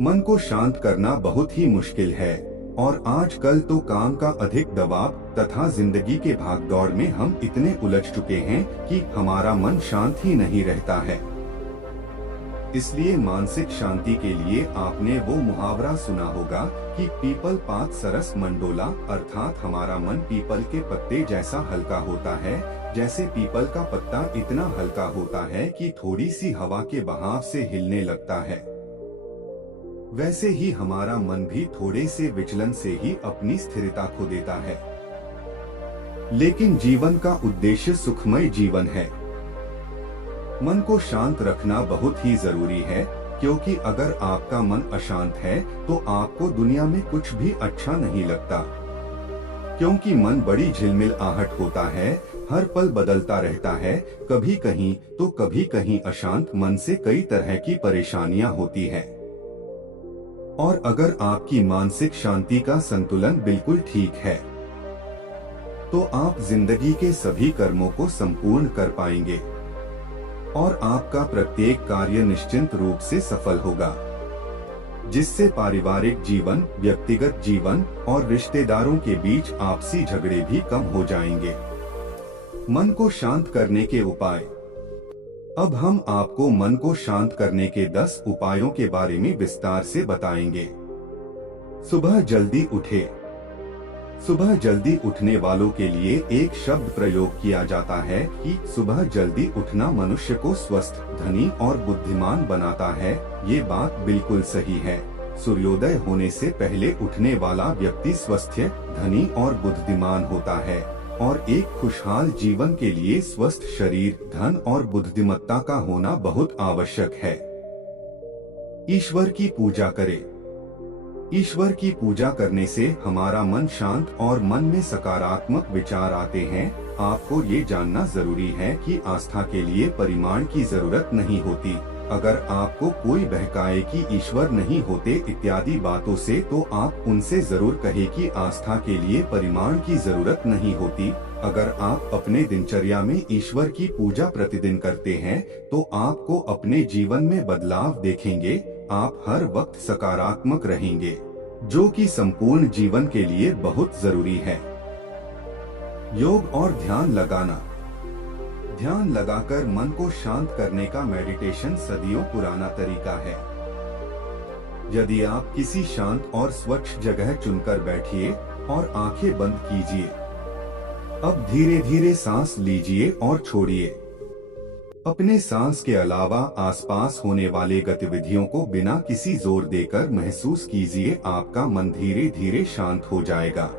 मन को शांत करना बहुत ही मुश्किल है और आजकल तो काम का अधिक दबाव तथा जिंदगी के भागदौड़ में हम इतने उलझ चुके हैं कि हमारा मन शांत ही नहीं रहता है। इसलिए मानसिक शांति के लिए आपने वो मुहावरा सुना होगा कि पीपल पात सरस मंडोला, अर्थात हमारा मन पीपल के पत्ते जैसा हल्का होता है। जैसे पीपल का पत्ता इतना हल्का होता है कि थोड़ी सी हवा के बहाव से हिलने लगता है, वैसे ही हमारा मन भी थोड़े से विचलन से ही अपनी स्थिरता खो देता है। लेकिन जीवन का उद्देश्य सुखमय जीवन है। मन को शांत रखना बहुत ही जरूरी है, क्योंकि अगर आपका मन अशांत है तो आपको दुनिया में कुछ भी अच्छा नहीं लगता। क्योंकि मन बड़ी झिलमिल आहट होता है, हर पल बदलता रहता है, कभी कहीं तो कभी कहीं अशांत मन से कई तरह की परेशानियां होती है। और अगर आपकी मानसिक शांति का संतुलन बिल्कुल ठीक है तो आप जिंदगी के सभी कर्मों को संपूर्ण कर पाएंगे और आपका प्रत्येक कार्य निश्चिंत रूप से सफल होगा, जिससे पारिवारिक जीवन, व्यक्तिगत जीवन और रिश्तेदारों के बीच आपसी झगड़े भी कम हो जाएंगे। मन को शांत करने के उपाय। अब हम आपको मन को शांत करने के 10 उपायों के बारे में विस्तार से बताएंगे। सुबह जल्दी उठे। सुबह जल्दी उठने वालों के लिए एक शब्द प्रयोग किया जाता है कि सुबह जल्दी उठना मनुष्य को स्वस्थ, धनी और बुद्धिमान बनाता है। ये बात बिल्कुल सही है। सूर्योदय होने से पहले उठने वाला व्यक्ति स्वस्थ, धनी और बुद्धिमान होता है और एक खुशहाल जीवन के लिए स्वस्थ शरीर, धन और बुद्धिमत्ता का होना बहुत आवश्यक है। ईश्वर की पूजा करें। ईश्वर की पूजा करने से हमारा मन शांत और मन में सकारात्मक विचार आते हैं। आपको ये जानना जरूरी है कि आस्था के लिए परिमाण की जरूरत नहीं होती। अगर आपको कोई बहकाए कि ईश्वर नहीं होते इत्यादि बातों से, तो आप उनसे जरूर कहे कि आस्था के लिए परिमाण की जरूरत नहीं होती। अगर आप अपने दिनचर्या में ईश्वर की पूजा प्रतिदिन करते हैं तो आपको अपने जीवन में बदलाव देखेंगे। आप हर वक्त सकारात्मक रहेंगे, जो कि संपूर्ण जीवन के लिए बहुत जरूरी है। योग और ध्यान लगाना। ध्यान लगाकर मन को शांत करने का मेडिटेशन सदियों पुराना तरीका है। यदि आप किसी शांत और स्वच्छ जगह चुनकर बैठिए और आंखें बंद कीजिए। अब धीरे धीरे सांस लीजिए और छोड़िए। अपने सांस के अलावा आसपास होने वाले गतिविधियों को बिना किसी जोर देकर महसूस कीजिए। आपका मन धीरे धीरे शांत हो जाएगा।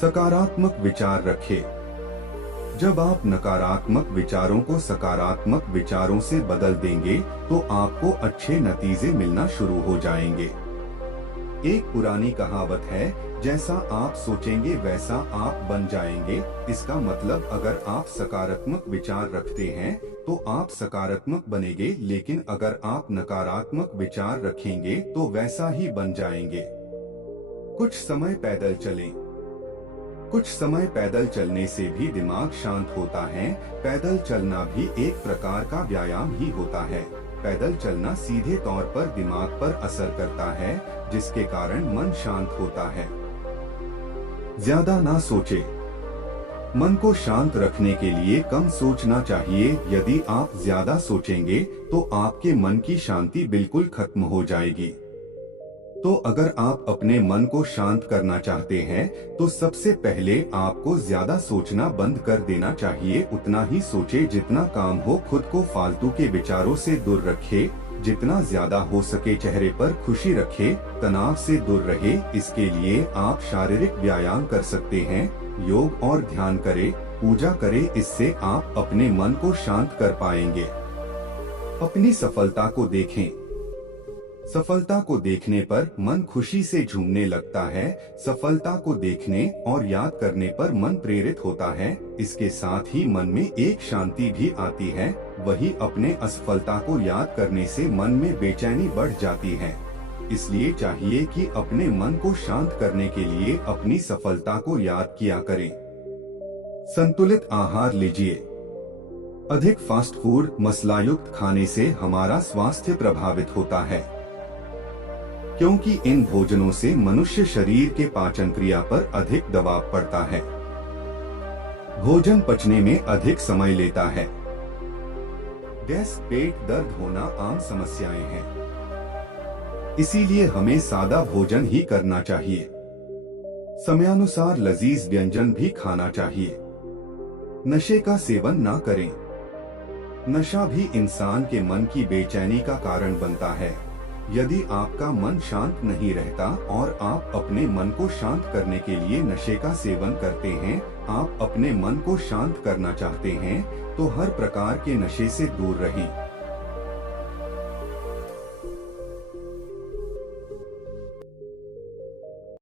सकारात्मक विचार रखें। जब आप नकारात्मक विचारों को सकारात्मक विचारों से बदल देंगे तो आपको अच्छे नतीजे मिलना शुरू हो जाएंगे। एक पुरानी कहावत है, जैसा आप सोचेंगे वैसा आप बन जाएंगे। इसका मतलब अगर आप सकारात्मक विचार रखते हैं तो आप सकारात्मक बनेंगे, लेकिन अगर आप नकारात्मक विचार रखेंगे तो वैसा ही बन जाएंगे। कुछ समय पैदल चलें। कुछ समय पैदल चलने से भी दिमाग शांत होता है। पैदल चलना भी एक प्रकार का व्यायाम ही होता है। पैदल चलना सीधे तौर पर दिमाग पर असर करता है, जिसके कारण मन शांत होता है। ज्यादा ना सोचे। मन को शांत रखने के लिए कम सोचना चाहिए। यदि आप ज्यादा सोचेंगे तो आपके मन की शांति बिल्कुल खत्म हो जाएगी। तो अगर आप अपने मन को शांत करना चाहते हैं तो सबसे पहले आपको ज्यादा सोचना बंद कर देना चाहिए। उतना ही सोचे जितना काम हो। खुद को फालतू के विचारों से दूर रखे। जितना ज्यादा हो सके चेहरे पर खुशी रखे। तनाव से दूर रहे। इसके लिए आप शारीरिक व्यायाम कर सकते हैं, योग और ध्यान करें, पूजा करें। इससे आप अपने मन को शांत कर पाएंगे। अपनी सफलता को देखें। सफलता को देखने पर मन खुशी से झूमने लगता है। सफलता को देखने और याद करने पर मन प्रेरित होता है। इसके साथ ही मन में एक शांति भी आती है। वही अपने असफलता को याद करने से मन में बेचैनी बढ़ जाती है। इसलिए चाहिए कि अपने मन को शांत करने के लिए अपनी सफलता को याद किया करें। संतुलित आहार लीजिए। अधिक फास्ट फूड, मसालायुक्त खाने से हमारा स्वास्थ्य प्रभावित होता है। क्योंकि इन भोजनों से मनुष्य शरीर के पाचन क्रिया पर अधिक दबाव पड़ता है। भोजन पचने में अधिक समय लेता है। गैस, पेट दर्द होना आम समस्याएं हैं। इसीलिए हमें सादा भोजन ही करना चाहिए। समयानुसार लजीज व्यंजन भी खाना चाहिए। नशे का सेवन ना करें। नशा भी इंसान के मन की बेचैनी का कारण बनता है। यदि आपका मन शांत नहीं रहता और आप अपने मन को शांत करने के लिए नशे का सेवन करते हैं, आप अपने मन को शांत करना चाहते हैं, तो हर प्रकार के नशे से दूर रहें।